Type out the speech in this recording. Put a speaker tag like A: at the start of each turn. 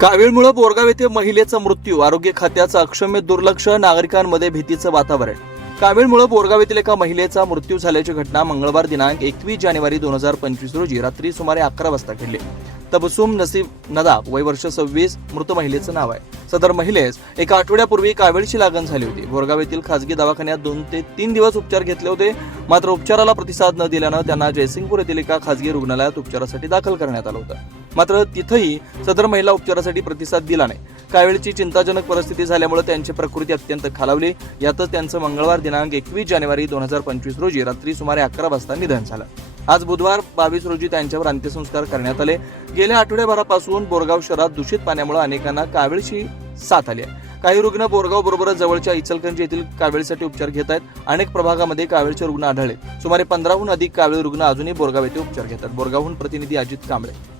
A: कावीळमुळे बोरगाव येथे महिलेचा मृत्यू. आरोग्य खात्याचं अक्षम्य दुर्लक्ष. नागरिकांमध्ये भीतीचं वातावरण. कावीळमुळे बोरगाव येथील एका महिलेचा मृत्यू झाल्याची घटना मंगळवार दिनांक एकवीस जानेवारी दोन हजार पंचवीस रोजी रात्री सुमारे अकरा वाजता घडली. तबसुम नसीब नदाब वय वर्ष सव्वीस मृत महिलेचं नाव आहे. सदर महिलेस एका आठवड्यापूर्वी कावीळची लागण झाली होती. बोरगाव येथील खासगी दवाखान्यात दोन ते तीन दिवस उपचार घेतले होते. मात्र उपचाराला प्रतिसाद न दिल्यानं त्यांना जयसिंगपूर येथील एका खासगी रुग्णालयात उपचारासाठी दाखल करण्यात आलं होतं. मात्र तिथंही सदर महिला उपचारासाठी प्रतिसाद दिला नाही. कावेळची चिंताजनक परिस्थिती झाल्यामुळे त्यांची प्रकृती अत्यंत खालावली. यातच त्यांचं मंगळवार दिनांक एकवीस जानेवारी दोन हजार पंचवीस रोजी रात्री सुमारे अकरा वाजता निधन झालं. आज बुधवार बावीस रोजी त्यांच्यावर अंत्यसंस्कार करण्यात आले. गेल्या आठवड्याभरापासून बोरगाव शहरात दूषित पाण्यामुळे अनेकांना कावेळची साथ आली आहे. काही रुग्ण बोरगाव बरोबरच जवळच्या इचलकरंजी येथील कावेळीसाठी उपचार घेत आहेत. अनेक प्रभागामध्ये कावेळचे रुग्ण आढळले. सुमारे पंधराहून अधिक कावेळी रुग्ण अजूनही बोरगाव येथे उपचार घेतात. बोरगावहून प्रतिनिधी अजित कांबळे.